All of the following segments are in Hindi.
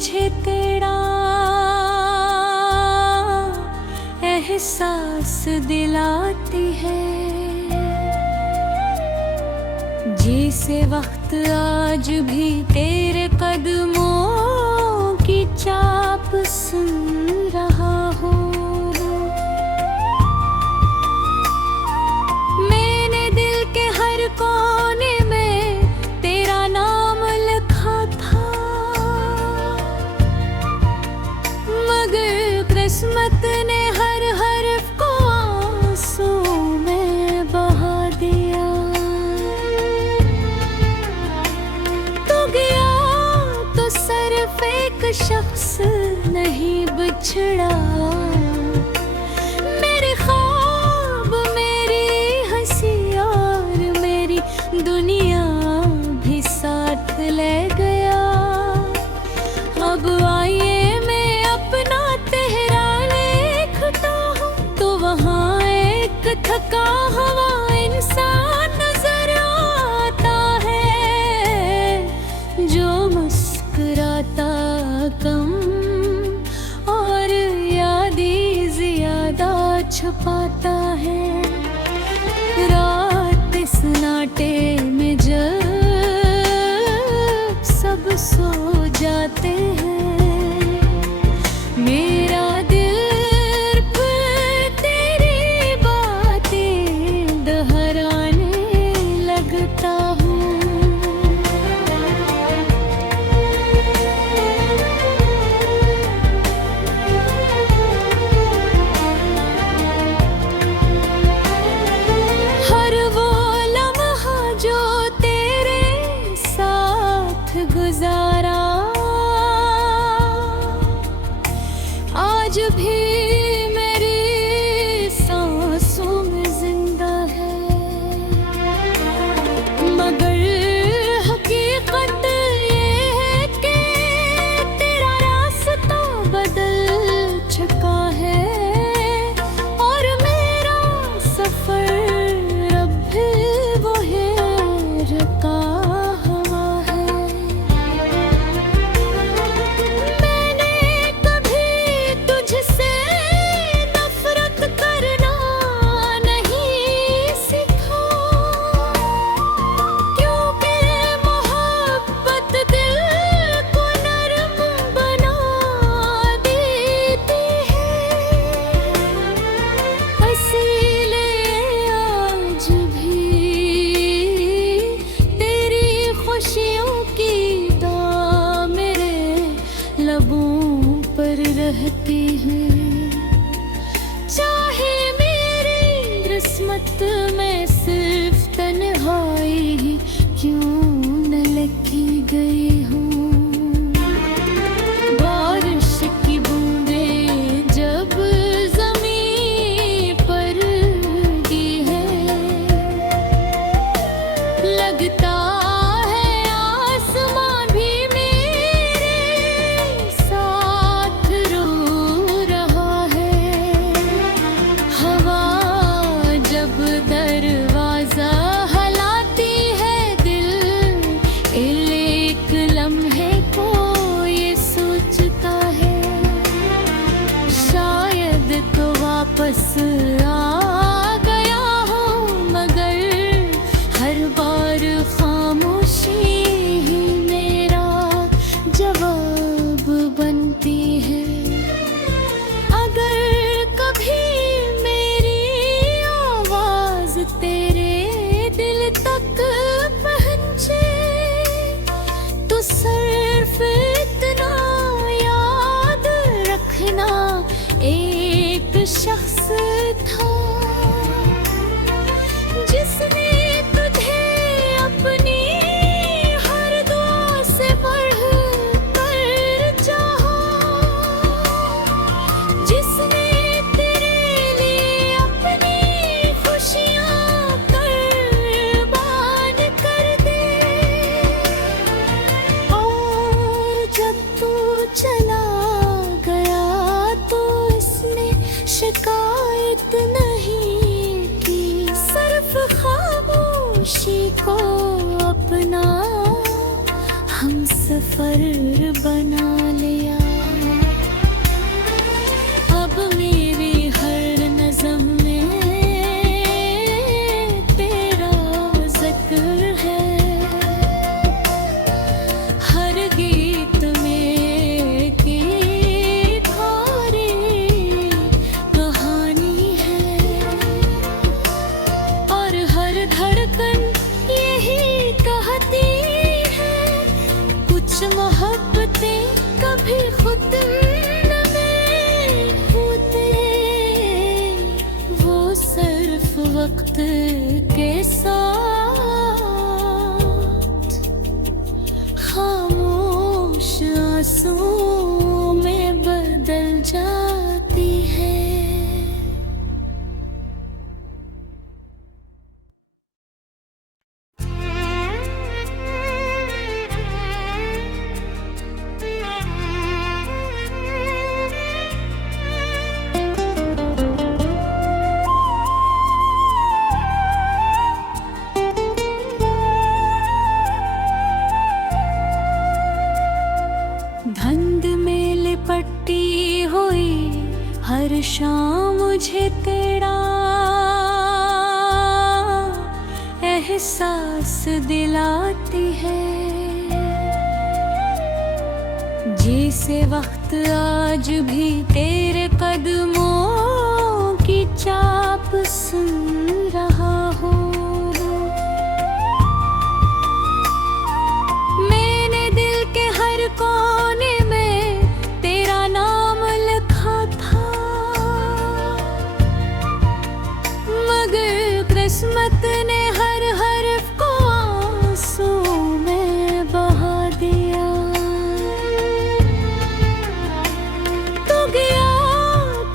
मुझे तेरा एहसास दिलाती है। जिसे वक्त आज भी तेरे कदमों की चाप सुन रहा हूँ। मैंने दिल के हर कोने में तेरा नाम लिखा था, मगर किस्मत ने हर हर्फ को आंसू में बहा दिया। तू गया तो सिर्फ एक शख्स नहीं बिछड़ा, मेरे ख्वाब, मेरी हंसी और मेरी दुनिया भी साथ ले गया। अब आइए मैं अपना तेरा लिखता हूँ, तो वहाँ एक थका हुआ इंसान नजर आता है, जो मुस्कुराता कम और यादें ज्यादा छुपाता है। रात सन्नाटे में जब सब सो जाते हैं, मेरा दिल फिर तेरी बातें दोहराने लगता हूँ। हर वो लम्हा जो तेरे साथ गुजारा आज भी मेरी सांसों में जिंदा है। मगर हकीकत ये है कि तेरा रास्ता बदल चुका है, और मेरा सफर अब भी वही रुका हुआ है। मैंने कभी तुझसे नफरत करना नहीं सीखा, क्योंकि मोहब्बत दिल को नरम बना देती है। इसीलिए आज भी तेरी खुशियों की दां मेरे लबों पर रहती है। चाहे मेरी किस्मत में सिर्फ तन्हाई ही क्यों न लिखी गई हूँ। बारिश की बूंदें जब ज़मीन पर गिरती है, लगता है आसमां भी मेरे साथ रो रहा है। हवा जब दरवाजा हिलाती है, दिल एक लम्हे को ये सोचता है, शायद तो वापस आ गया हूँ। मगर हर बार खामोशी ही मेरा जवाब बनती है। अगर कभी मेरी आवाज तेरे दिल तक पहुँचे, तो सिर्फ इतना याद रखना, एक शख्स था जिसने तुझे अपनी हर दुआ से बढ़ कर चाहा, जिसने तेरे लिए अपनी खुशियाँ कुर्बान कर दी। और जब तू चला गया तो इसने शिकायत नहीं की, सिर्फ खामोशी को अपना हमसफर सफर बना लिया। अब मेरी हर नज़म में तेरा जिक्र है, हर गीत में की थारी कहानी है, और हर धड़कन यही कहती है, कुछ मोहब्बतें कभी खुद न में होते, वो सिर्फ वक्त के साथ खामोश आंसुओं में बदल जाती है। धुंध में लिपटी हुई हर शाम मुझे तेरा एहसास दिलाती है, जिसे वक्त आज भी तेरे कदमों की चाप सुन रहा हो। मैंने दिल के हर कोने में तेरा नाम लिखा था, मगर किस्मत ने हर हर्फ को आंसू में बहा दिया। तू गया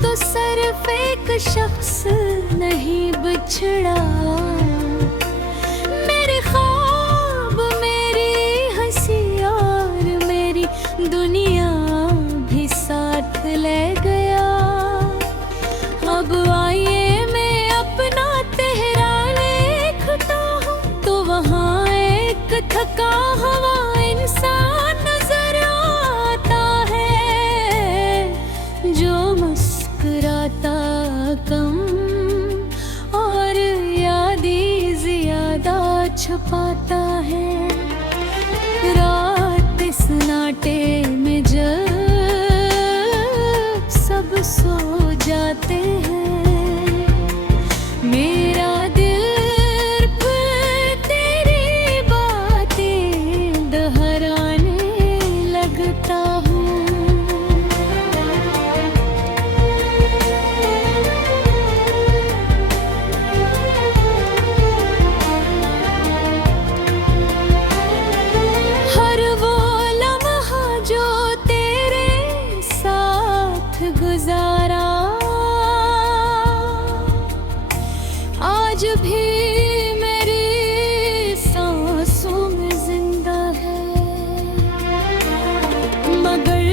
तो सिर्फ एक शख्स नहीं बिछड़ा, मेरे ख्वाब, मेरी हंसी और मेरी दुनिया भी साथ ले गया। अब आइए मैं अपना तेरा लिखता हूँ, तो वहाँ एक थका हुआ इंसान नजर आता है, जो मुस्कुराता कम और यादें ज्यादा छुपाता है। रात सन्नाटे में जब सब सो जाते हैं, मेरा दिल फिर तेरी बातें दोहराने लगता हूँ। हर वो लम्हा जो तेरे साथ गुजारा आज भी मेरी सांसों में जिंदा है, मगर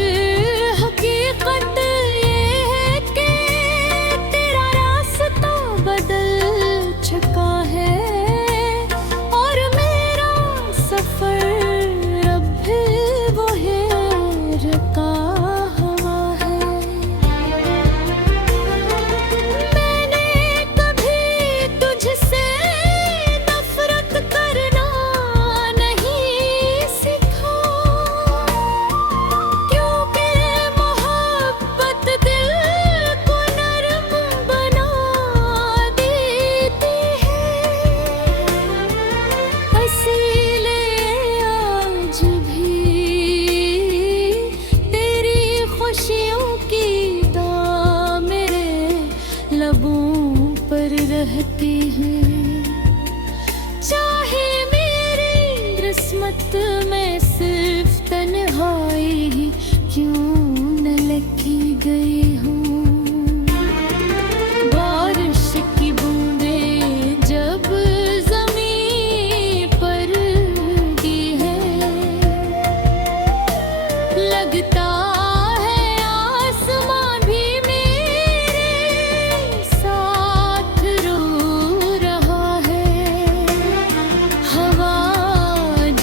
हकीकत ये है कि तेरा रास्ता बदल चुका है, और मेरा सफर अब भी वो है रुका हुआ है। मैंने कभी तुझसे नफरत करना नहीं सीखा, क्योंकि मोहब्बत दिल को नरम बना देती है। इसीलिए आज भी तेरी खुशियों की दां मेरे लबों पर रहती है, चाहे मेरी किस्मत में सिर्फ तन्हाई ही क्यों न लिखी गई हूँ। बारिश की बूंदें जब ज़मीन पर गिरती है, लगता है आसमां भी मेरे साथ रो रहा है। हवा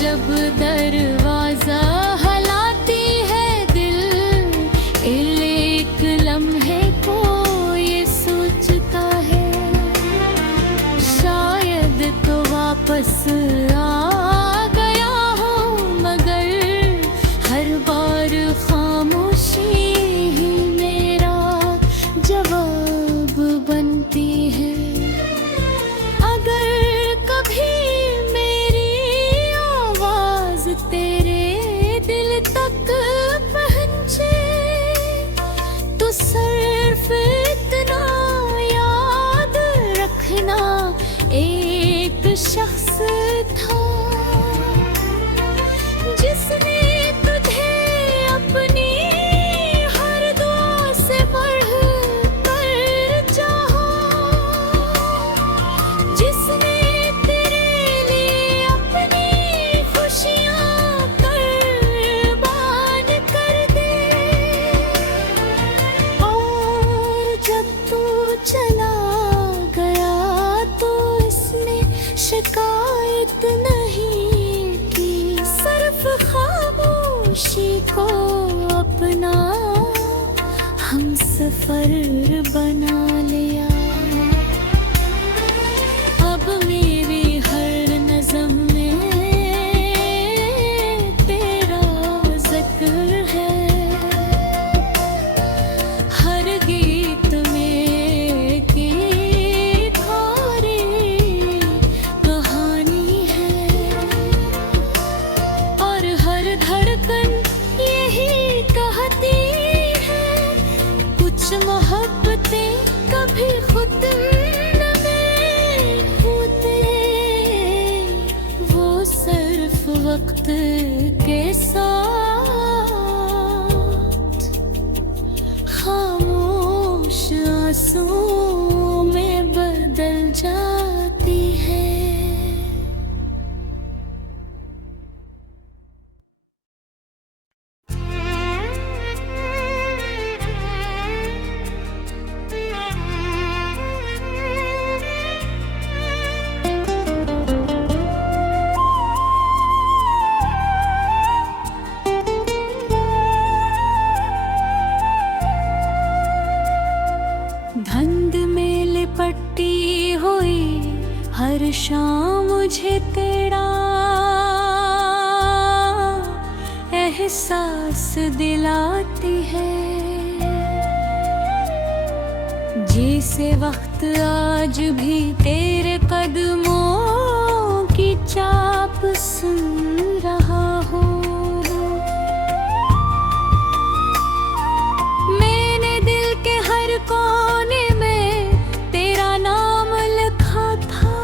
जब दरवाजा हल होती है। अगर कभी मेरी आवाज तेरे दिल तक पहुंचे तो सिर्फ इतना याद रखना, एक शख्स था जिसने तुझे अपनी हर दुआ से बढ़ कर चाहा, जिसने तेरे लिए अपनी खुशियाँ कुर्बान कर दी। और जब तू चला गया तो इसने शिकायत नहीं की, सिर्फ खामोशी को अपना हमसफर बना लिया। अब मेरी हर नज़म में तेरा ज़िक्र है, हर गीत में की थारी कहानी है, और हर धड़कन यही कहती है, कुछ मोहब्बतें कभी खुद न होते, वो सिर्फ वक्त के साथ खामोश आंसुओं में बदल जाती है। धुंध में लिपटी हुई हर शाम मुझे तेरा एहसास दिलाती है, जिसे वक्त आज भी तेरे कदमों की चाप सुन रहा हो। मैंने दिल के हर कोने में तेरा नाम लिखा था,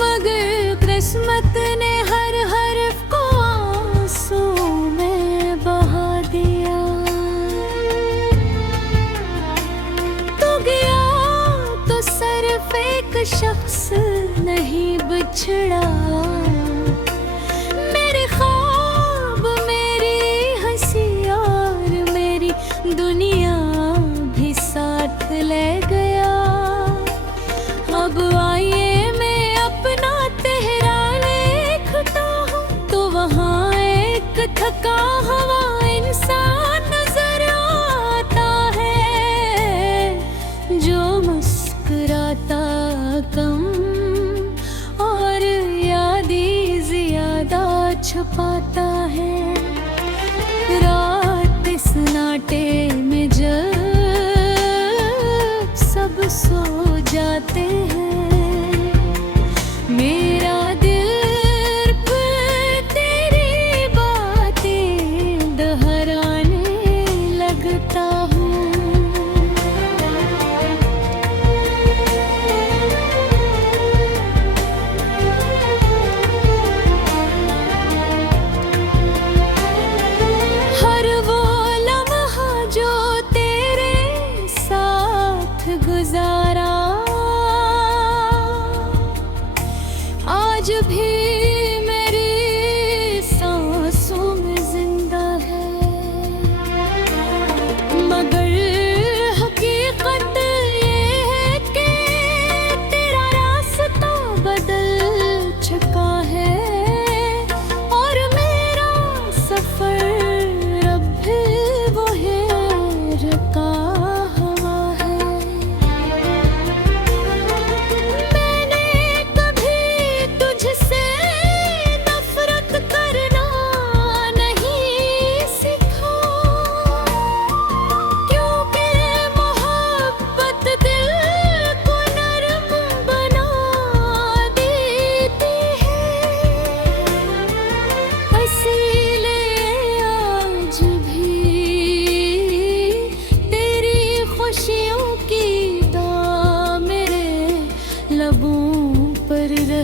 मगर किस्मत ने हर हर्फ को आंसू में बहा दिया। तू गया तो सिर्फ एक शख्स नहीं बिछड़ा, मेरे ख्वाब, मेरी हंसी और मेरी दुनिया भी साथ ले गया। अब आइए मैं अपना तेरा लिखता हूँ, तो वहाँ एक थका हुआ इंसान नजर आता है, जो मुस्कुराता कम और यादें ज्यादा छुपाता है। रात सन्नाटे में जब सब सो जाते हैं, मेरा दिल फिर तेरी बातें दोहराने लगता हूँ। हर वो लम्हा जो तेरे साथ गुजारा आज भी मेरी सांसों में जिंदा है, मगर हकीकत ये है कि तेरा रास्ता बदल चुका है, और मेरा सफर अब भी वो है रुका हुआ है। मैंने कभी तुझसे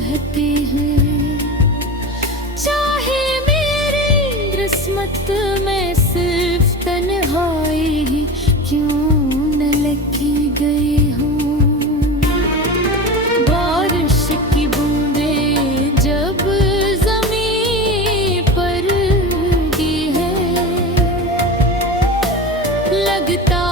रहती हूँ। चाहे मेरी किस्मत में सिर्फ तन्हाई ही क्यों न लिखी गई हूँ। बारिश की बूंदें जब जमीन पर गिरती है, लगता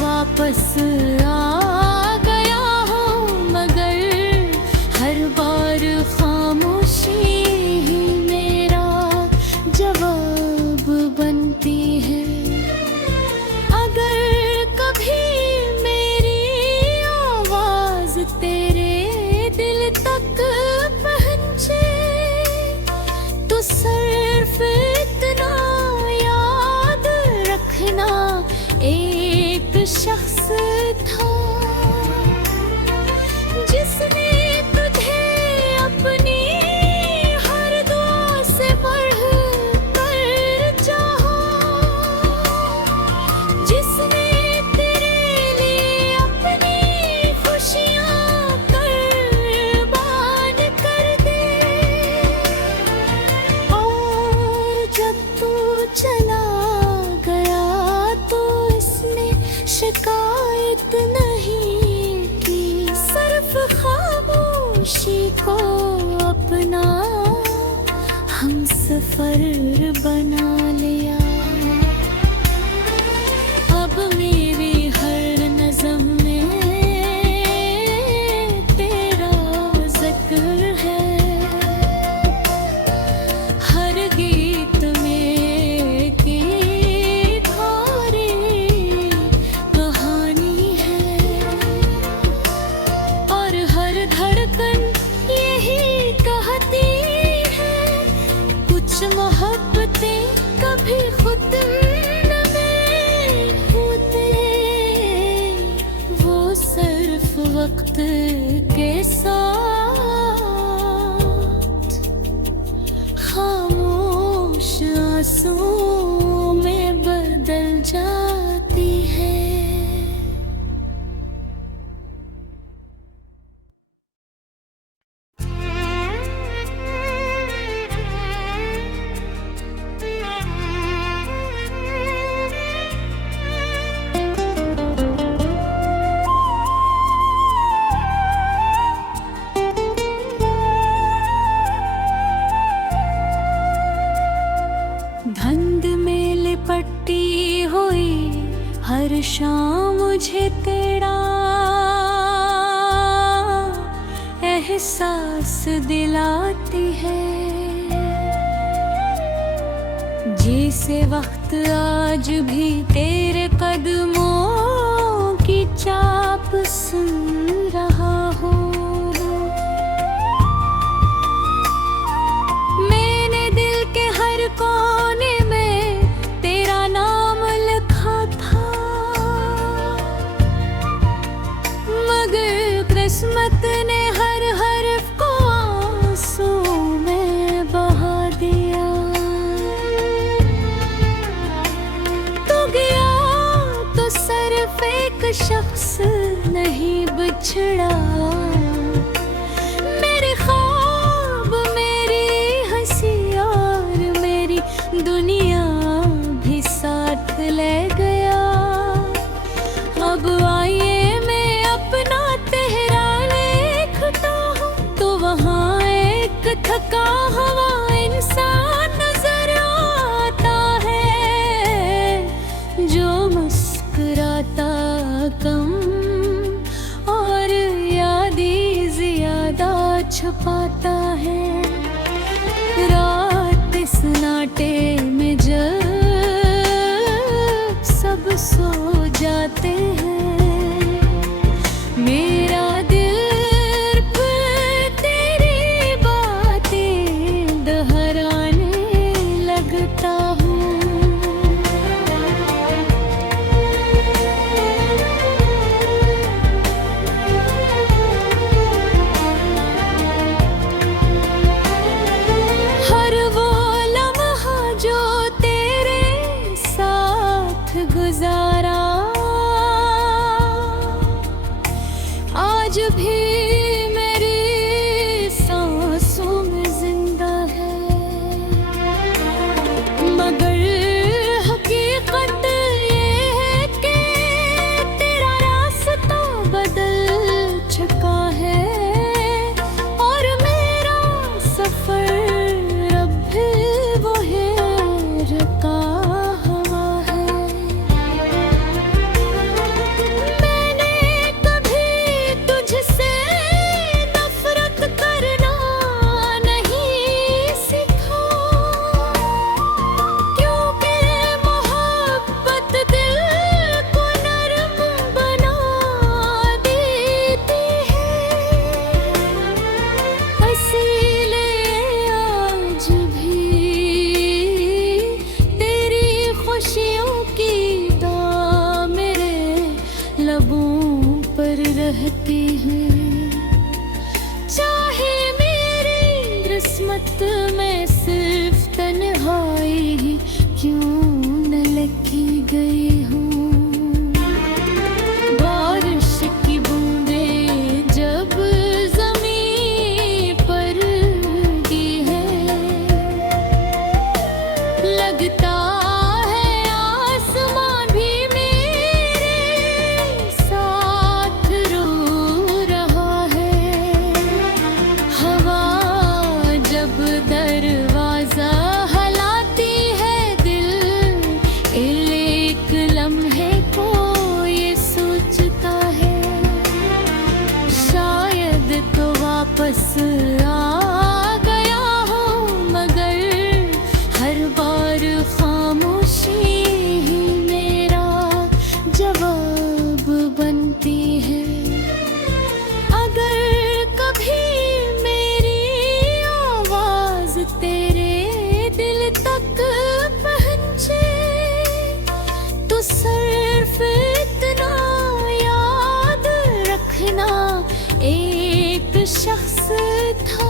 वापस आ गया हूँ, मगर हर बार खामोशी ही मेरा जवाब बनती है। अगर कभी मेरी आवाज तेरे दिल तक पहुँचे तो सिर्फ इतना याद रखना, एक शख्स था जिसने तुझे अपनी हर दुआ से बढ़ कर चाहा, जिसने तेरे लिए अपनी खुशियाँ कुर्बान कर दी। और जब तू चला गया तो इसने शिकायत नहीं की, सिर्फ खामोशी को अपना हमसफर बना लिया। अब मेरी हर नज़म में तेरा जिक्र है, हर गीत में की मोहब्बतें कभी खुद में होते, वो सिर्फ वक्त के साथ खामोश आंसुओं में बदल जाती है। धुंध में लिपटी हुई हर शाम मुझे तेरा एहसास दिलाती है। जिसे वक्त आज भी तेरे कदमों की चाप सुन रहा हूँ। कोने में तेरा नाम लिखा था, मगर किस्मत ने हर हर्फ को आंसू में बहा दिया। तू गया तो सिर्फ एक शख्स नहीं बिछड़ा, मेरे ख्वाब मेरी हंसी दुनिया भी साथ ले गया। अब आइए मैं अपना तेरा लिखता हूँ, तो वहाँ एक थका हुआ इंसान नजर आता है, जो मुस्कुराता कम और यादें ज्यादा छुपाता है। रात सन्नाटे में जब सब सो जाते हैं, मेरा दिल फिर तेरी बातें दोहराने लगता हूँ। गुजारा, आज भी मेरी सांसों में जिंदा है। मगर हकीकत ये है कि तेरा रास्ता बदल चुका है और मेरा सफर अब भी वो है रुका हुआ है। मैंने कभी तुझसे नफरत करना नहीं सीखा, क्योंकि मोहब्बत दिल को नरम बना देती है। इसीलिए आज भी तेरी खुशियों की दां मेरे लबों पर रहती है। चाहे मेरी किस्मत में सिर्फ तन्हाई ही क्यों न लिखी गई हूँ। बारिश की बूंदें जब ज़मीन पर गिरती है, लगता है आसमां भी मेरे साथ रो रहा है। हवा जब दरवाजा हलाती है, दिल एक लम्हे को ये सोचता है, शायद तो वापस आ गया हूँ। मगर हर बार खामोशी ही मेरा जवाब बनती है। अगर कभी मेरी आवाज तेरे दिल तक पहुंचे, तो सिर्फ इतना याद रखना, एक शख्स था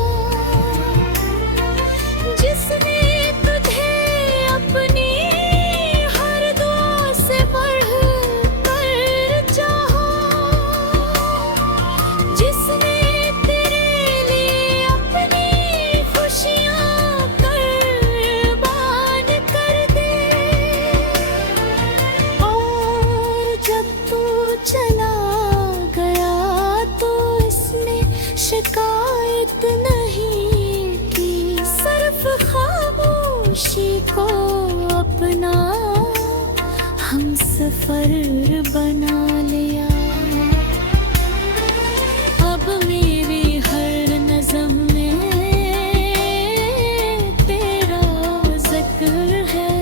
जिसने तुझे अपनी हर दुआ से बढ़कर चाहा, जिसने तेरे लिए अपनी खुशियाँ कुर्बान कर दी। और जब तू चला गया तो इसने शिकायत नहीं की, सिर्फ खामोशी को अपना हमसफर बना लिया। अब मेरी हर नज़म में तेरा ज़िक्र है,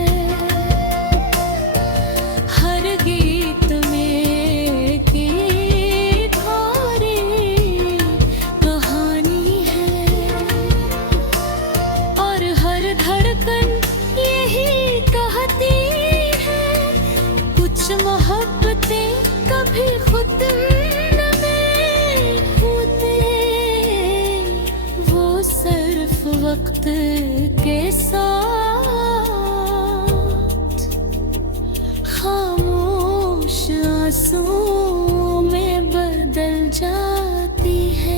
हर गीत में की थारी कहानी है, और हर धड़कन यही कहती है, कुछ मोहब्बतें कभी खुद न में होते, वो सिर्फ वक्त के साथ खामोश आंसुओं में बदल जाती है।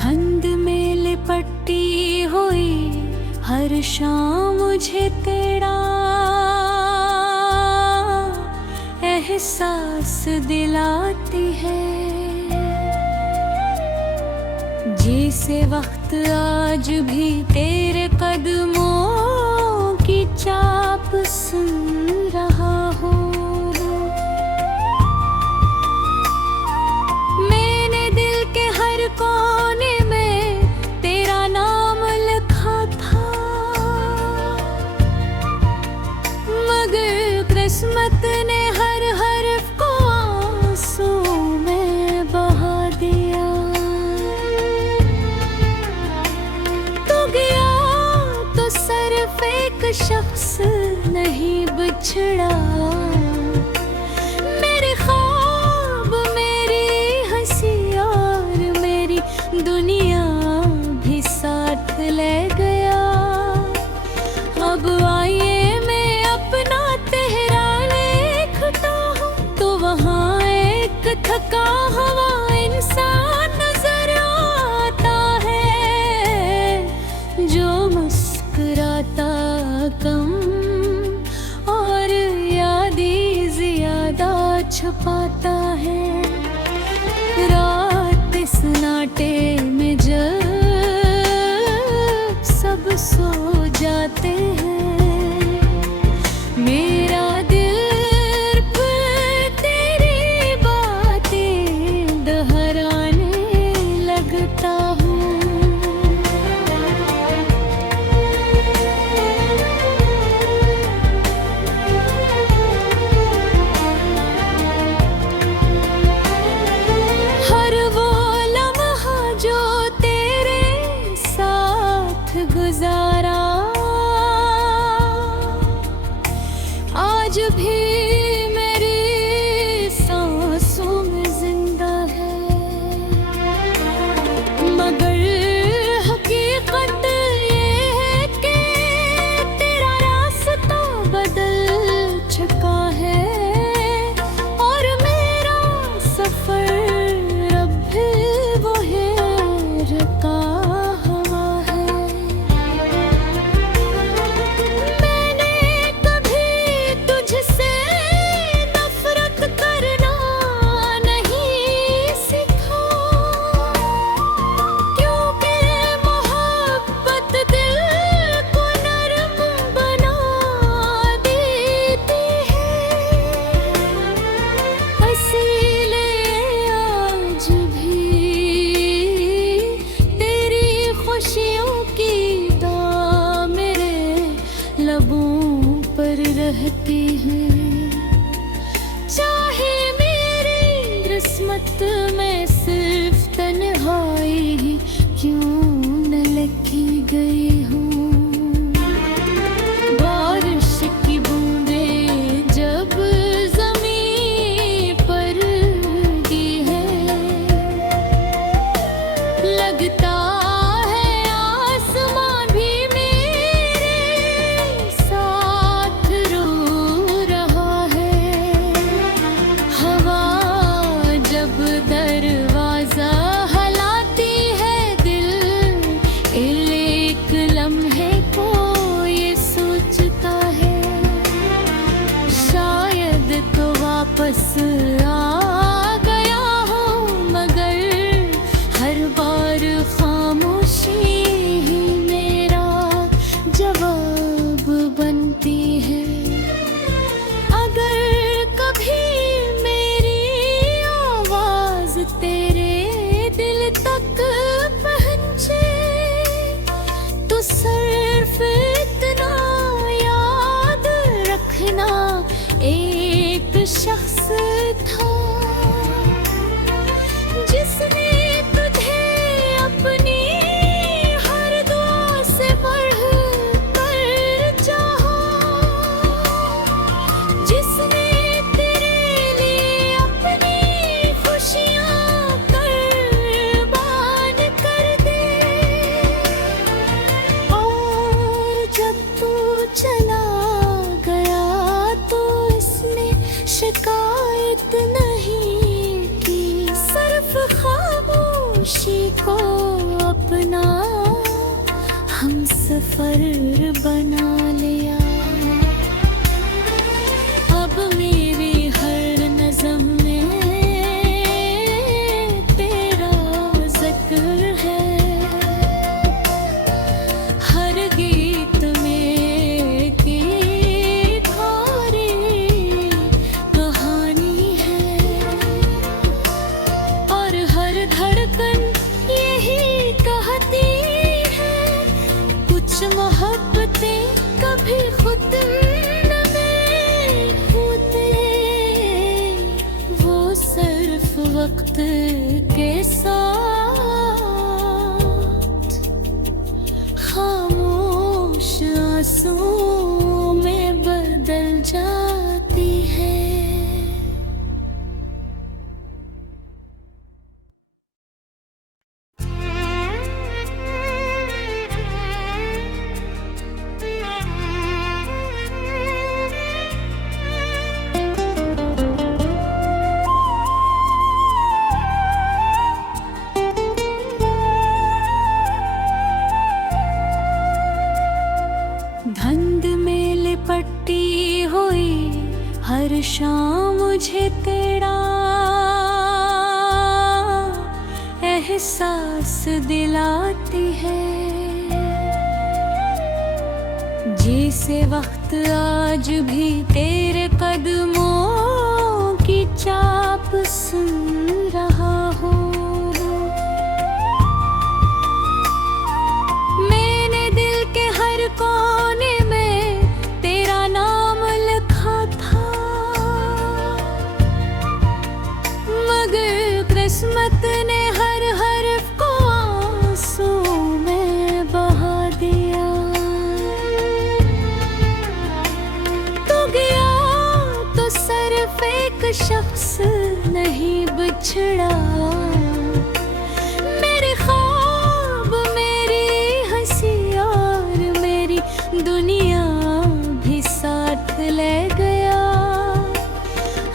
धुंध में लिपटी हुई हर शाम मुझे तेरा एहसास दिलाती है, जिसे वक्त आज भी तेरे कदमों की चाप सुन रहा हूँ। मैंने दिल के हर कोने में तेरा नाम लिखा था, मगर किस्मत ने हर हर्फ को आंसू में बहा दिया। बिछड़ा। मेरे ख्वाब, मेरी हंसी और मेरी दुनिया भी साथ ले गया। अब आइए मैं अपना तेहरा लिखता हूँ, तो वहाँ एक थका हुआ इंसान नजर आता है, जो मुस्कुराता कम और यादें ज्यादा छुपाता है। रात सन्नाटे में जब सब सो जाते हैं, मेरा दिल फिर तेरी बातें दोहराने लगता हूँ। हर वो लम्हा जो तेरे साथ गुजारा आज भी मेरी सांसों में जिंदा है। मगर हकीकत ये है कि तेरा रास्ता बदल चुका है, और मेरा सफर अब भी वो है रुका हुआ है। मैंने कभी तुझसे नफरत करना नहीं सीखा, क्योंकि मोहब्बत दिल को नरम बना देती है। इसीलिए आज भी तेरी खुशियों की दां मेरे लबों पर रहती है। चाहे मेरी किस्मत में सिर्फ तन्हाई ही क्यों न लिखी गई हूँ। बारिश की बूंदें जब ज़मीन पर गिरती है, लगता है आसमां भी मेरे साथ रो रहा है। हवा जब दरवाजा हलाती है, दिल एक लम्हे को ये सोचता है, शायद तो वापस आ गया हूँ। मगर हर बार खामोशी ही मेरा जवाब बनती है। अगर कभी मेरी आवाज तेरे दिल तक पहुँचे, तो सिर्फ इतना याद रखना, एक शख्स था जिसने तुझे अपनी हर दुआ से बढ़कर चाहा, जिसने तेरे लिए अपनी खुशियाँ कुर्बान कर दी। और जब तू चला गया तो इसने शिकायत नहीं की, सिर्फ खामोशी को अपना हम सफर बना लिया। अब मेरी हर नज़म में तेरा जिक्र है, हर गीत में की थारी कहानी है, और हर धड़कन यही कहती है, कुछ मोहब्बतें हर शाम मुझे तेरा एहसास दिलाती है। जिसे वक्त आज भी तेरे कदमों की चाप सुन रहा हूँ। मैंने दिल के हर कोने में तेरा नाम लिखा था, मगर किस्मत ने हर हर्फ को आंसू में बहा दिया। तू गया तो सिर्फ एक शख्स नहीं बिछड़ा, मेरे ख्वाब, मेरी हंसी और मेरी दुनिया भी साथ ले गया।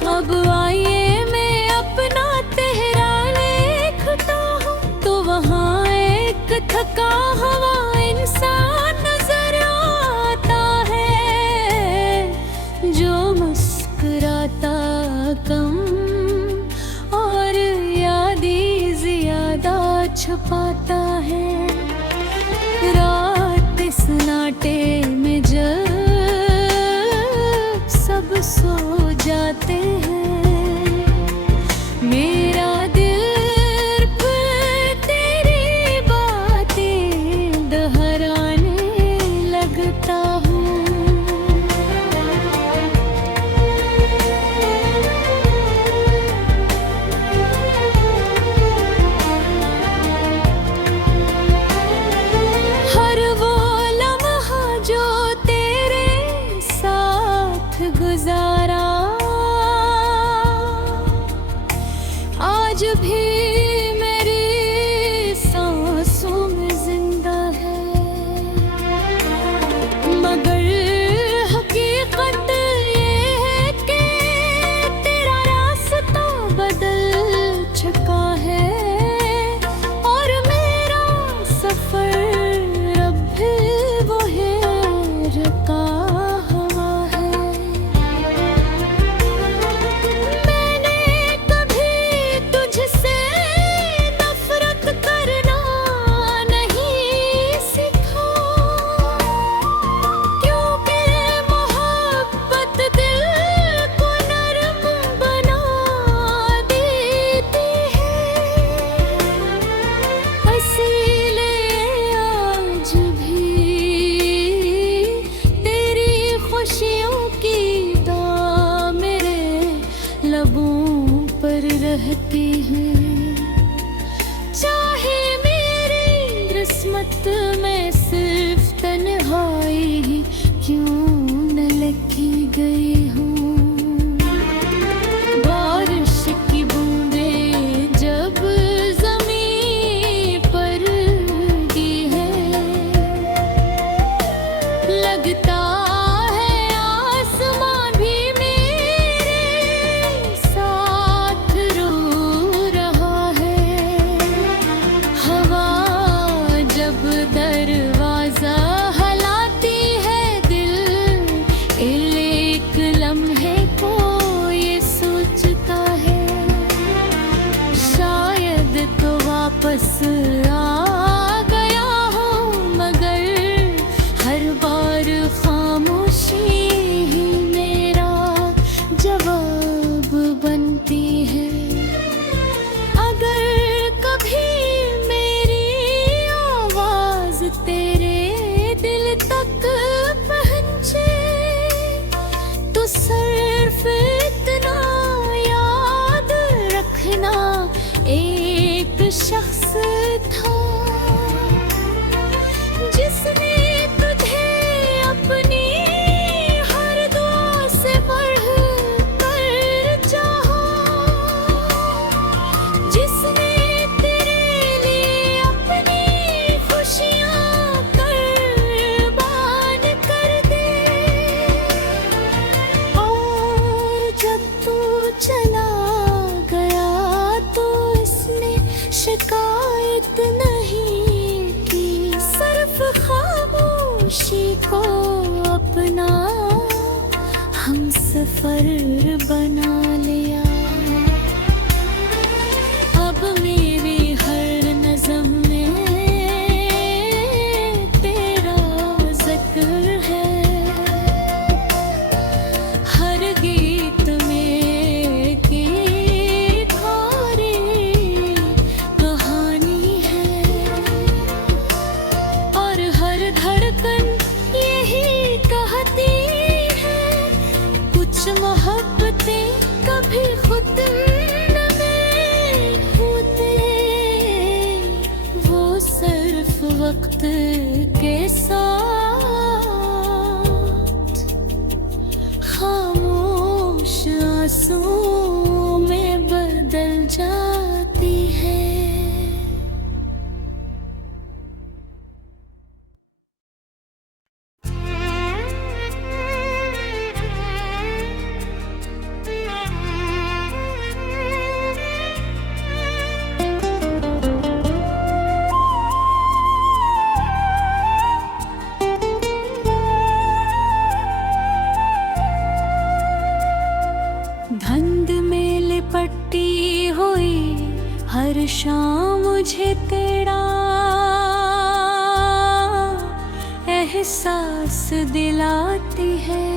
अब आइए मैं अपना तेरा लिखता हूँ, तो वहाँ एक थका हुआ इंसान नजर आता है, जो मुस्कुराता कम और यादें ज्यादा छुपाता है। रात सन्नाटे में जब सब सो जाते हैं, मेरा दिल फिर तेरी बातें दोहराने लगता हूँ। हर वो लम्हा जो तेरे साथ गुजारा आज भी मेरी सांसों में जिंदा है। मगर हकीकत ये है कि तेरा रास्ता बदल चुका है, और मेरा सफर अब भी वो है रुका हुआ है। मैंने कभी तुझसे नफरत करना नहीं सीखा, क्योंकि मोहब्बत दिल को नरम बना देती है। इसीलिए आज भी तेरी खुशियों की दुआ मेरे लबों पर रहती है। चाहे मेरी किस्मत में सिर्फ तन्हाई ही क्यों न लिखी गई हूँ। बारिश की बूंदें जब ज़मीन पर गिरती है, लगता है आसमां भी मेरे साथ रो रहा है। हवा जब दरवाजा हिलाती है, दिल सफर बना लिया। अब मेरी हर नज़म में तेरा जिक्र है, हर गीत में की थारी कहानी है, और हर धड़कन यही कहती है, कुछ मोहब्बतें कभी खुद न में होते, वो सिर्फ वक्त के साथ खामोश आंसुओं में बदल जाती है। धुंध में लिपटी हुई हर शाम मुझे तेरा एहसास दिलाती है,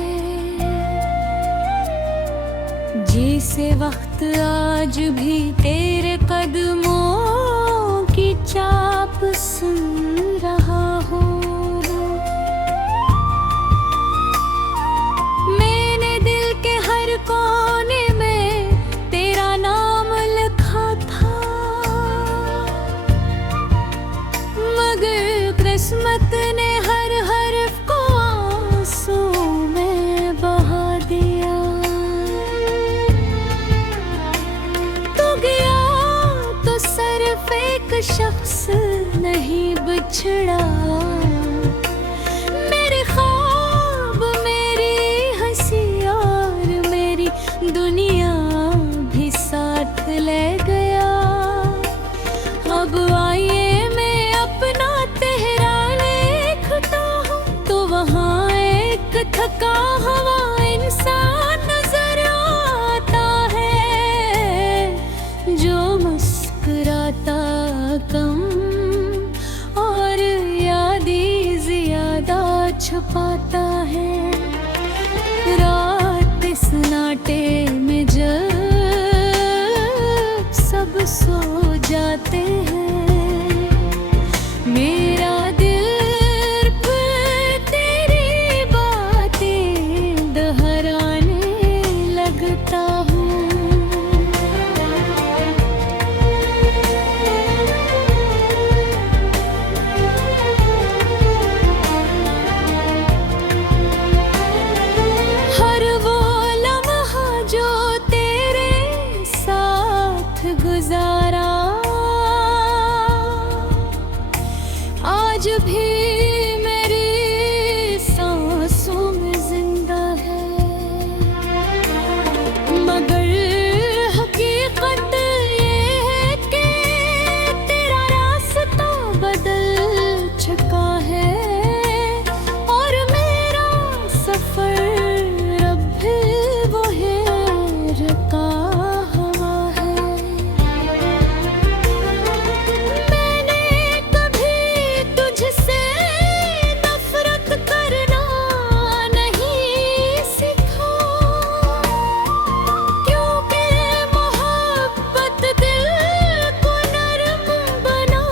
जिसे वक्त आज भी तेरे कदमों की चाप सुन रहा हूँ। मैंने दिल के हर कोने में तेरा नाम लिखा था, मगर किस्मत ने हर हर्फ को आंसू में बहा दिया। तू गया तो सिर्फ एक शख्स नहीं बिछड़ा, मेरे ख्वाब, मेरी हंसी और मेरी दुनिया भी साथ ले गया। अब आइए मैं अपना तेरा लिखता हूँ, तो वहाँ एक थका हुआ इंसान नजर आता है, जो मुस्कुराता कम और यादें ज्यादा छुपाता है। रात सन्नाटे में जब सब सो जाते हैं, मेरा दिल फिर तेरी बातें दोहराने लगता हूँ। हर वो लम्हा जो तेरे साथ गुजारा आज भी मेरी सांसों में जिंदा है, मगर हकीकत ये है कि तेरा रास्ता बदल चुका है, और मेरा सफर अब भी वो है रुका हुआ है। मैंने कभी तुझसे नफरत करना नहीं सीखा, क्योंकि मोहब्बत दिल को नरम बना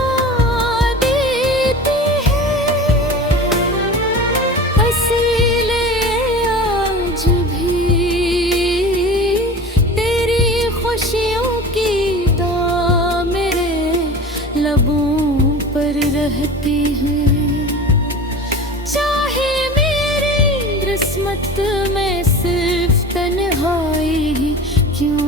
देती है। इसीलिए आज भी तेरी खुशियों की दां मेरे लबों पर रहती है, चाहे मेरी किस्मत में सिर्फ तन्हाई ही क्यों